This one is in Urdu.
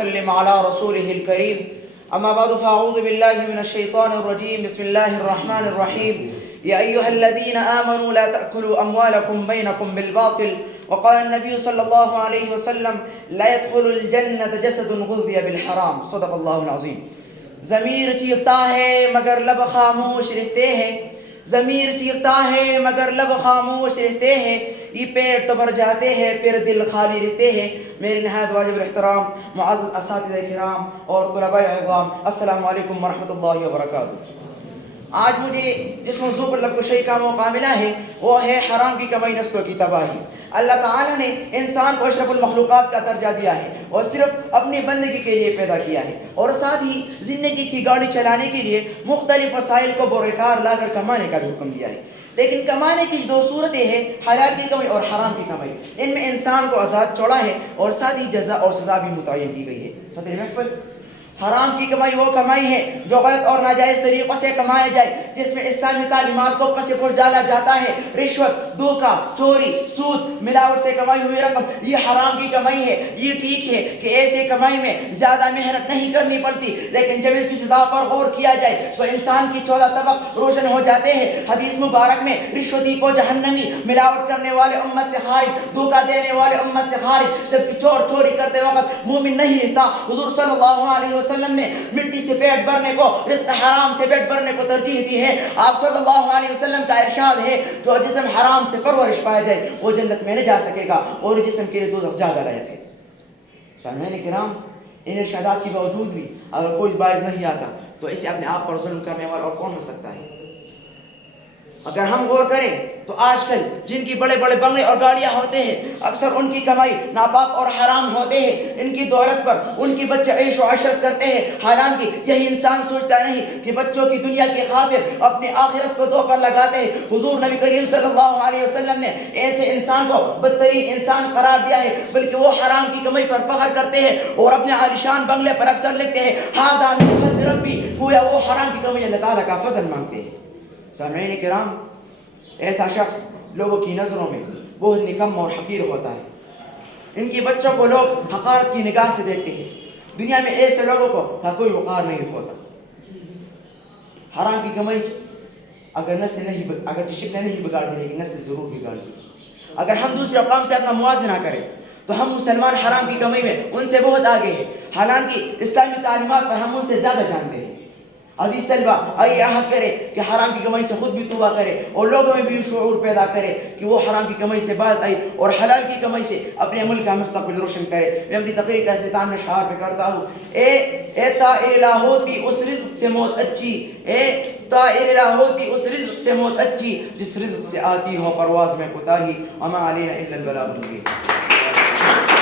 وسلم على رسوله الكريم أما بعد فأعوذ بالله من الشيطان الرجيم بسم الله الرحمن الرحيم يا أيها الذين آمنوا لا تأكلوا أموالكم بينكم بالباطل وقال النبي صلى الله عليه وسلم لا يدخل الجنة جسد غذي بالحرام صدق الله العظيم. ضمیر چیختا ہے مگر لب خاموش رہتے ہیں، ضمیر چیختا ہے مگر لب خاموش رہتے ہیں، یہ پیٹ تو بھر جاتے ہیں پھر دل خالی رہتے ہیں. میرے نہایت واجب الاحترام معزز اساتذہ کرام اور طلباء اعظام، السلام علیکم ورحمۃ اللہ وبرکاتہ. آج مجھے جس موضوع پر لبکشی کا موقع ملا ہے وہ ہے حرام کی کمائی نسلوں کی تباہی. اللہ تعالیٰ نے انسان کو اشرف المخلوقات کا درجہ دیا ہے اور صرف اپنی بندگی کے لیے پیدا کیا ہے، اور ساتھ ہی زندگی کی گاڑی چلانے کے لیے مختلف وسائل کو بروکار لا کر کمانے کا بھی حکم دیا ہے. لیکن کمانے کی دو صورتیں ہیں، حلال کی کمائی اور حرام کی کمائی. ان میں انسان کو آزاد چھوڑا ہے اور ساتھ ہی جزا اور سزا بھی متعین کی گئی ہے. صدر محفل، حرام کی کمائی وہ کمائی ہے جو غلط اور ناجائز طریقوں سے کمایا جائے، جس میں اسلامی تعلیمات کو پس پش ڈالا جاتا ہے. رشوت، دھوکہ، چوری، سود، ملاوٹ سے کمائی ہوئی رقم، یہ حرام کی کمائی ہے. یہ ٹھیک ہے کہ ایسے کمائی میں زیادہ محنت نہیں کرنی پڑتی، لیکن جب اس کی سزا پر غور کیا جائے تو انسان کی 14 طبق روشن ہو جاتے ہیں. حدیث مبارک میں رشوتی کو جہنمی، ملاوٹ کرنے والے امت سے خارج، دھوکہ دینے والے امت سے خارج، جبکہ چوری کرتے وقت مومن نہیں رہتا. حضور صلی اللہ علیہ وسلم نے مٹی سے پیٹ بھرنے کو، رزق حرام سے پیٹ بھرنے کو ترجیح دی ہے. آپ صلی اللہ علیہ وسلم کا ارشاد ہے جو جسم حرام سے پرورش پایا جائے وہ جنت میں نہ جا سکے گا اور جسم کے لیے دوزخ زیادہ لائق ہے. سامعین کرام، ان ارشادات کے باوجود بھی اگر کوئی باعث نہیں آتا تو اسے اپنے آپ پر ظلم کرنے والا اور کون ہو سکتا ہے؟ اگر ہم غور کریں تو آج کل جن کی بڑے بڑے بنگلے اور گاڑیاں ہوتے ہیں اکثر ان کی کمائی ناپاک اور حرام ہوتے ہیں. ان کی دولت پر ان کے بچے عیش و عشرت کرتے ہیں، حالانکہ یہی انسان سوچتا نہیں کہ بچوں کی دنیا کی خاطر اپنی آخرت کو دو پر لگاتے ہیں. حضور نبی کریم صلی اللہ علیہ وسلم نے ایسے انسان کو بدترین انسان قرار دیا ہے، بلکہ وہ حرام کی کمائی پر فخر کرتے ہیں اور اپنے عالیشان بنگلے پر اکثر لکھتے ہیں ہذا من فضل ربی، گویا وہ حرام کی کمائی اللہ تعالیٰ کا فضل مانگتے ہیں. سامعین کرام، ایسا شخص لوگوں کی نظروں میں بہت نکم اور حقیر ہوتا ہے. ان کے بچوں کو لوگ حقارت کی نگاہ سے دیکھتے ہیں. دنیا میں ایسے لوگوں کو کوئی وقار نہیں ہوتا. حرام کی کمائی اگر شکل نہیں بگاڑی لیکن نسل ضرور بگاڑی. اگر ہم دوسرے اقوام سے اپنا موازنہ کریں تو ہم مسلمان حرام کی کمائی میں ان سے بہت آگے ہیں، حالانکہ اسلامی تعلیمات پر ہم ان سے زیادہ جانتے ہیں. عزیز طلبہ، آئیے عہد کرے کہ حرام کی کمائی سے خود بھی توبہ کرے اور لوگوں میں بھی شعور پیدا کرے کہ وہ حرام کی کمائی سے باز آئے اور حلال کی کمائی سے اپنے ملک کا مستقبل روشن کرے. میں اپنی تقریر کا اختتام میں شعار پہ کرتا ہوں، اے طائر لا ہوتی اس رزق سے موت اچھی، اے طائر لا ہوتی اس رزق سے موت اچھی جس رزق سے آتی ہو پرواز میں کوتاہی، وما علینا الا البلاغ المبین.